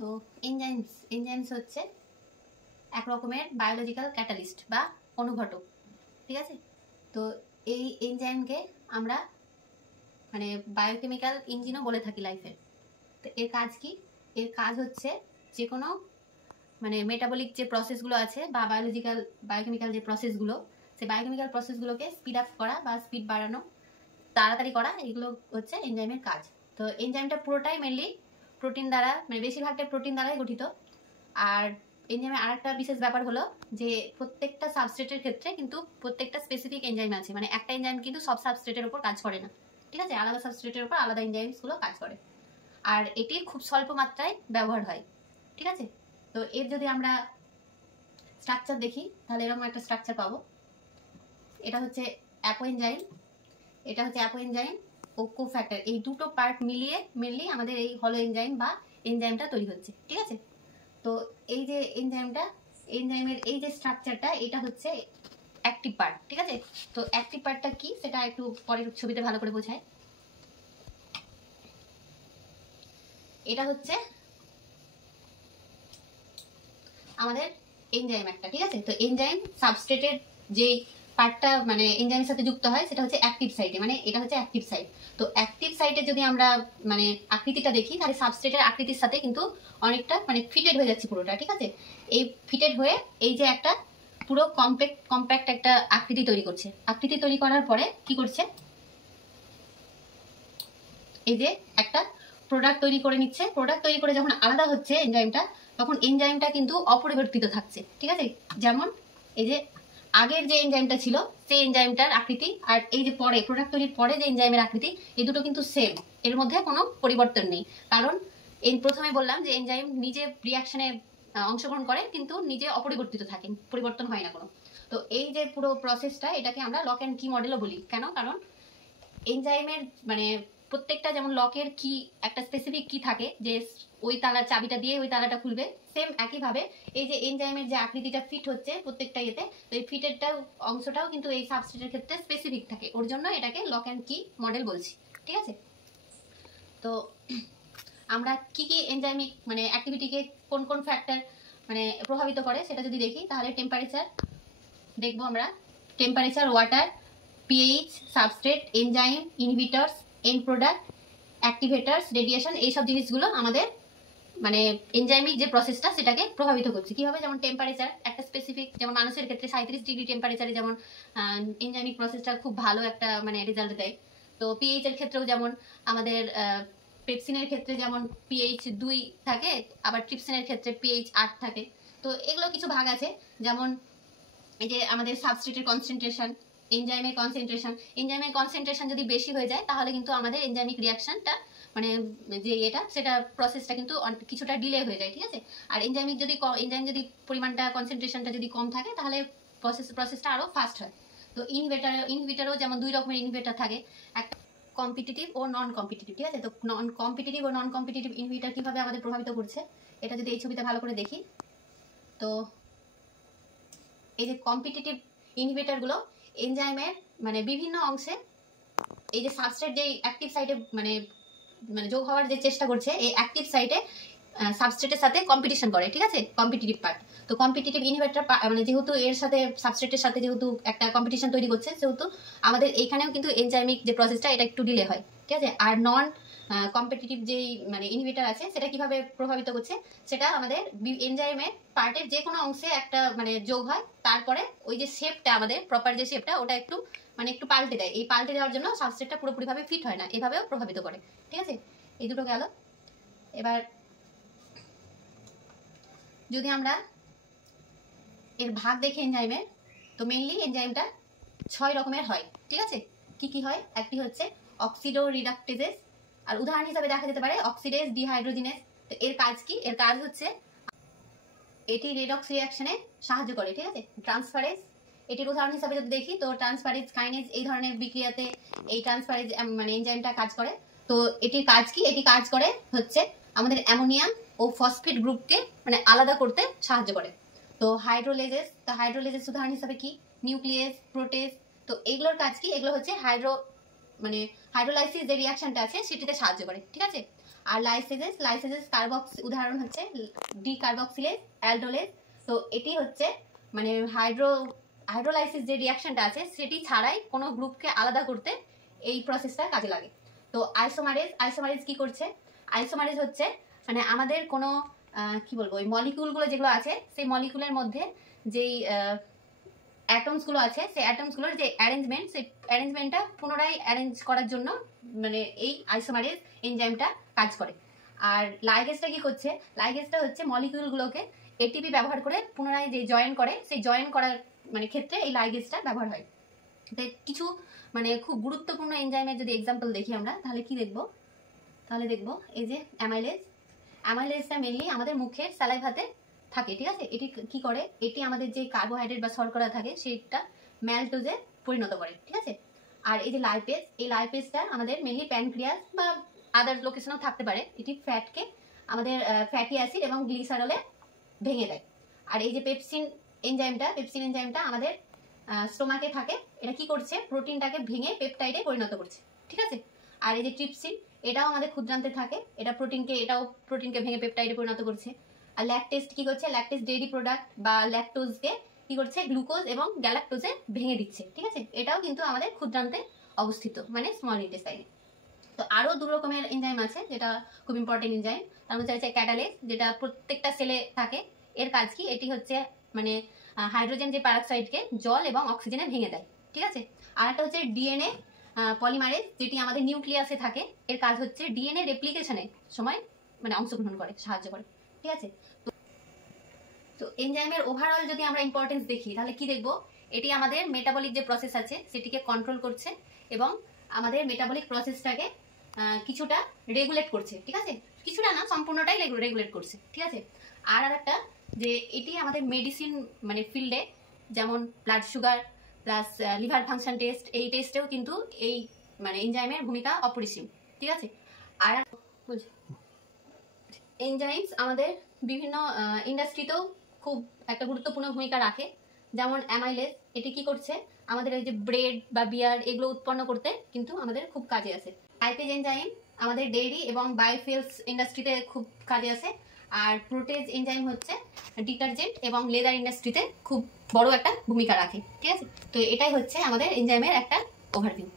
তো এনজাইমস হচ্ছে এক রকমের বায়োলজিক্যাল ক্যাটালিস্ট বা অনুঘটক, ঠিক আছে। তো এই এনজাইমকে আমরা মানে বায়োকেমিক্যাল ইঞ্জিনও বলে থাকি লাইফের। তো এর কাজ কি? এর কাজ হচ্ছে যে কোনো মানে মেটাবলিক যে প্রসেসগুলো আছে বা বায়োকেমিক্যাল যে প্রসেসগুলো, সেই বায়োকেমিক্যাল প্রসেসগুলোকে স্পিড আপ করা বা স্পিড বাড়ানো, তাড়াতাড়ি করা, এগুলো হচ্ছে এনজাইমের কাজ। তো এনজাইমটা পুরোটাই মেনলি প্রোটিন দ্বারা, মানে বেশিরভাগটা প্রোটিন দ্বারাই গঠিত। আর এনজাইমের আরেকটা বিশেষ ব্যাপার হলো যে প্রত্যেকটা সাবস্ট্রেটের ক্ষেত্রে কিন্তু প্রত্যেকটা স্পেসিফিক এনজাইম আছে, মানে একটা এনজাইম কিন্তু সব সাবস্ট্রেটের উপর কাজ করে না, ঠিক আছে। আলাদা সাবস্ট্রেটের উপর আলাদা এনজাইমসগুলো কাজ করে, আর এটি খুব স্বল্প মাত্রায় ব্যবহার হয়, ঠিক আছে। তো এর যদি আমরা স্ট্রাকচার দেখি তাহলে এরকম একটা স্ট্রাকচার পাবো। এটা হচ্ছে অ্যাপোএনজাইম, এটা হচ্ছে অ্যাপোএনজাইম ও কোফ্যাক্টর, এই দুটো পার্ট মিলিয়ে মেনলি আমাদের এই হলো এনজাইম বা এনজাইমটা তৈরি হচ্ছে, ঠিক আছে। তো এই যে এনজাইমের এই যে স্ট্রাকচারটা, এটা হচ্ছে অ্যাক্টিভ পার্ট, ঠিক আছে। তো অ্যাক্টিভ পার্টটা কি সেটা একটু পরের ছবিতে ভালো করে বোঝায়। এটা হচ্ছে আমাদের এনজাইম একটা, ঠিক আছে। তো এনজাইম সাবস্ট্রেটের যে পার্টটা মানে এনজাইমের সাথে যুক্ত হয় সেটা হচ্ছে অ্যাক্টিভ সাইটে, মানে এটা হচ্ছে অ্যাক্টিভ সাইট। তো অ্যাক্টিভ সাইটে যদি আমরা মানে আকৃতিটা দেখি তাহলে সাবস্ট্রেটের আকৃতির সাথে কিন্তু অনেকটা মানে ফিটেড হয়ে যাচ্ছে পুরোটা, ঠিক আছে। এই ফিটেড হয়ে এই যে একটা পুরো কম্প্যাক্ট একটা আকৃতি তৈরি করছে। আকৃতি তৈরি করার পরে কি করছে, এই যে একটা প্রোডাক্ট তৈরি করে নিচ্ছে। প্রোডাক্ট তৈরি করে যখন আলাদা হচ্ছে এনজাইমটা, তখন এনজাইমটা কিন্তু অপরিবর্তিত থাকছে, ঠিক আছে। যেমন এই যে আগের যে এনজাইমটা ছিল সেই এনজাইমটার আকৃতি আর এই যে পরে প্রোডাক্ট তৈরির পরে যে এনজাইমের আকৃতি, এই দুটো কিন্তু সেম, এর মধ্যে কোনো পরিবর্তন নেই। কারণ প্রথমে বললাম যে এনজাইম নিজে রিয়াকশনে অংশগ্রহণ করে কিন্তু নিজে অপরিবর্তিত থাকে, পরিবর্তন হয় না কোনো। তো এই যে পুরো প্রসেসটা, এটাকে আমরা লক অ্যান্ড কি মডেলও বলি। কেন? কারণ এনজাইমের মানে প্রত্যেকটা যেমন লকের কি একটা স্পেসিফিক কি থাকে যে ওই তালার চাবিটা দিয়ে ওই তালাটা খুলবে, সেম একইভাবে এই যে এনজাইমের যে আকৃতিটা ফিট হচ্ছে প্রত্যেকটা ইয়েতে, তো এই ফিটেরটা অংশটাও কিন্তু এই সাবস্ট্রেটের ক্ষেত্রে স্পেসিফিক থাকে, ওর জন্য এটাকে লক অ্যান্ড কি মডেল বলছি, ঠিক আছে। তো আমরা কি কি এনজাইমিক মানে অ্যাক্টিভিটিকে কোন কোন ফ্যাক্টর মানে প্রভাবিত করে সেটা যদি দেখি তাহলে টেম্পারেচার দেখবো আমরা। Temperature, water, pH, substrate, enzyme, inhibitors, end product, activators, radiation, এইসব জিনিসগুলো আমাদের মানে এনজাইমিক যে প্রসেসটা সেটাকে প্রভাবিত করছে। কিভাবে? যেমন টেম্পারেচার একটা স্পেসিফিক, যেমন মানুষের ক্ষেত্রে 37 ডিগ্রি টেম্পারেচারে যেমন এনজাইমিক প্রসেসটা খুব ভালো একটা মানে রেজাল্ট দেয়। তো পিএইচ এর ক্ষেত্রেও যেমন আমাদের পেপসিনের ক্ষেত্রে যেমন পিএইচ 2 থাকে, আবার ট্রিপসিনের ক্ষেত্রে পিএইচ 8 থাকে। তো এগুলো কিছু ভাগ আছে, যেমন এই যে আমাদের সাবস্ট্রেটের কনসেন্ট্রেশন, এনজাইমের কনসেন্ট্রেশন যদি বেশি হয়ে যায় তাহলে কিন্তু আমাদের এনজাইমিক রিয়াকশনটা মানে যে সেটা প্রসেসটা কিন্তু কিছুটা ডিলে হয়ে যায়, ঠিক আছে। আর এনজাইম যদি পরিমাণটা কনসেন্ট্রেশনটা যদি কম থাকে তাহলে প্রসেসটা আরো ফাস্ট হয়। তো ইনহিবিটরও যেমন দুই রকমের ইনহিবিটর থাকে, একটা কম্পিটিটিভ ও নন কম্পিটিটিভ, ঠিক আছে। তো নন কম্পিটিটিভ ও নন কম্পিটিটিভ ইনহিবিটর কিভাবে আমাদের প্রভাবিত করছে এটা যদি এই ছবিতে ভালো করে দেখি, তো এই যে কম্পিটিটিভ ইনহিবিটরগুলো এনজাইমের মানে বিভিন্ন অংশে এই যে সাবস্ট্রেট যে অ্যাক্টিভ সাইটে মানে যোগ হওয়ার যে চেষ্টা করছে, এই অ্যাক্টিভ সাইটে সাবস্ট্রেটের সাথে কম্পিটিশন করে, ঠিক আছে, কম্পিটিটিভ পার্ট। তো কম্পিটিটিভ ইনহিবিটর মানে যেহেতু এর সাথে সাবস্ট্রেটের সাথে যেহেতু একটা কম্পিটিশন তৈরি করছে, সেহেতু আমাদের এইখানেও কিন্তু এনজাইমিক যে প্রসেসটা এটা একটু ডিলে হয়, ঠিক আছে। আর নন কম্পিটিটিভ যেই মানে ইনহিবিটর আছে সেটা কিভাবে প্রভাবিত করছে, সেটা আমাদের এনজাইমের পার্টের যে কোনো অংশে একটা মানে যোগ হয়, তারপরে ওই যে শেপটা আমাদের প্রপার যে শেপটা ওটা একটু পাল্টে দেয়। এই পাল্টে দেওয়ার জন্য সাবস্ট্রেটটা পুরোপুরিভাবে ফিট হয় না, এভাবেও প্রভাবিত করে, ঠিক আছে। এই দুটো গেল। এবার যদি আমরা এর ভাগ দেখি এনজাইমের, তো মেইনলি এনজাইমটা 6 রকমের হয়, ঠিক আছে। কি কি হয়? একটি হচ্ছে অক্সিডো রিডাকটেজেস, আর উদাহরণ হিসেবে দেখা যেতে পারে অক্সিডেজ ডিহাইড্রোজিনেস। তো এর কাজ কি? এর কাজ হচ্ছে এটি রেডক্স রিঅ্যাকশনে সাহায্য করে, ঠিক আছে। ট্রান্সফারেজ, এটির উদাহরণ হিসেবে যদি দেখি তো ট্রান্সফারেজ কাইনেজ এই ধরনের বিক্রিয়াতে এই ট্রান্সফারেজ মানে এনজাইমটা কাজ করে। তো এটির কাজ কি? এটি কাজ করে হচ্ছে আমাদের অ্যামোনিয়া ও ফসফেট গ্রুপকে মানে আলাদা করতে সাহায্য করে। তো হাইড্রোলেজেস উদাহরণ হিসেবে কি? নিউক্লিয়েস, প্রোটেজ। তো এগুলোর কাজ কি? এগুলো হচ্ছে হাইড্রোলাইসিস যে রিঅ্যাকশনটা আছে সেটিতে সাহায্য করে, ঠিক আছে। আর লাইসেজেস কার্বক্স উদাহরণ হচ্ছে ডি কার্বক্সিলেজ, অ্যালডোলেজ। তো এটি হচ্ছে মানে হাইড্রোলাইসিস যে রিয়াকশনটা আছে সেটি ছাড়াই কোনো গ্রুপকে আলাদা করতে এই প্রসেসটা কাজে লাগে। তো আইসোমারেজ কি করছে? আইসোমারেজ হচ্ছে মানে আমাদের কোনো কি বলবো, ওই মলিকিউলগুলো যেগুলো আছে সেই মলিকিউলের মধ্যে যেই অ্যাটমসগুলো আছে সেই অ্যাটমসগুলোর যে অ্যারেঞ্জমেন্ট, সেই অ্যারেঞ্জমেন্টটা পুনরায় অ্যারেঞ্জ করার জন্য মানে এই আইসোমারেজ এনজাইমটা কাজ করে। আর লাইগেজটা কি করছে? লাইগেজটা হচ্ছে মলিকিউলগুলোকে এটিপি ব্যবহার করে পুনরায় যে জয়েন করে, সেই জয়েন করার মানে ক্ষেত্রে এই লাইগেজটা ব্যবহার হয়। তো কিছু মানে খুব গুরুত্বপূর্ণ এনজাইমের যদি এক্সাম্পল দেখি আমরা, তাহলে কি দেখবো? তাহলে দেখবো এই যে অ্যামাইলেজটা মেনলি আমাদের মুখের স্যালাইভাতে থাকে, ঠিক আছে? এটি কি করে? এটি আমাদের যে কার্বোহাইড্রেট বা শর্করা থাকে সেটা ম্যালটোজে পরিণত করে, ঠিক আছে? আর এই যে লাইপেজ, এই লাইপেজটা আমাদের মেনলি প্যানক্রিয়াস বা আদার লোকেশনেও থাকতে পারে। এটি ফ্যাটকে আমাদের ফ্যাটি অ্যাসিড এবং গ্লিসারলে ভেঙে দেয়। আর এই যে পেপসিন এনজাইমটা আমাদের স্টোমাকে থাকে। এটা কি করছে? প্রোটিনটাকে ভেঙে পেপটাইডে পরিণত করছে, ঠিক আছে? আর এই যে ট্রিপসিন, এটাও আমাদের ক্ষুদ্রান্তে থাকে। এটাও প্রোটিনকে ভেঙে পেপটাইডে পরিণত করছে। আর ল্যাকটেজ কি করছে? ল্যাকটেজ ডেইরি প্রোডাক্ট বা ল্যাকটোজকে কি করছে? গ্লুকোজ এবং গ্যালাক্টোজে ভেঙে দিচ্ছে, ঠিক আছে? এটাও কিন্তু আমাদের ক্ষুদ্রান্তে অবস্থিত, মানে স্মল ইন্টেস্টাইনে। তো আরো 2 রকমের এনজাইম আছে যেটা খুব ইম্পর্টেন্ট এনজাইম। তার মধ্যে হচ্ছে ক্যাটালেজ, যেটা প্রত্যেকটা সেলে থাকে। এর কাজ কি? এটি হচ্ছে মানে হাইড্রোজেন যে প্যারক্সাইডকে জল এবং অক্সিজেনে ভেঙে দেয়, ঠিক আছে? আর একটা হচ্ছে ডিএনএ পলিমারেজ, যেটি আমাদের নিউক্লিয়াসে থাকে। এর কাজ হচ্ছে ডিএনএ রেপ্লিকেশনের সময় মানে অংশগ্রহণ করে, সাহায্য করে, ঠিক আছে? তো এনজাইমের ওভারঅল যদি আমরা ইম্পর্টেন্স দেখি তাহলে কি দেখবো? এটি আমাদের মেটাবলিক যে প্রসেস আছে সেটিকে কন্ট্রোল করছে এবং আমাদের মেটাবলিক প্রসেসটাকে কিছুটা রেগুলেট করছে, ঠিক আছে? কিছুটা না, সম্পূর্ণটাই রেগুলেট করছে, ঠিক আছে? আর একটা যে এটি আমাদের মেডিসিন মানে ফিল্ডে, যেমন blood sugar plus liver function test, এই টেস্টেও কিন্তু এই মানে এনজাইমের ভূমিকা অপরিসীম, ঠিক আছে? আর এনজাইমস আমাদের বিভিন্ন ইন্ডাস্ট্রিতেও খুব একটা গুরুত্বপূর্ণ ভূমিকা রাখে। যেমন অ্যামাইলেজ, এটি কি করছে? আমাদের এই যে ব্রেড বা বিয়ার এগুলো উৎপন্ন করতে কিন্তু আমাদের খুব কাজে আসে। লাইপেজ এনজাইম আমাদের ডেইরি এবং বায়োফুয়েলস ইন্ডাস্ট্রিতে খুব কাজে আসে। আর প্রোটেজ এনজাইম হচ্ছে ডিটারজেন্ট এবং লেদার ইন্ডাস্ট্রিতে খুব বড় একটা ভূমিকা রাখে, ঠিক আছে? তো এটাই হচ্ছে আমাদের এনজাইমের একটা ওভারভিউ।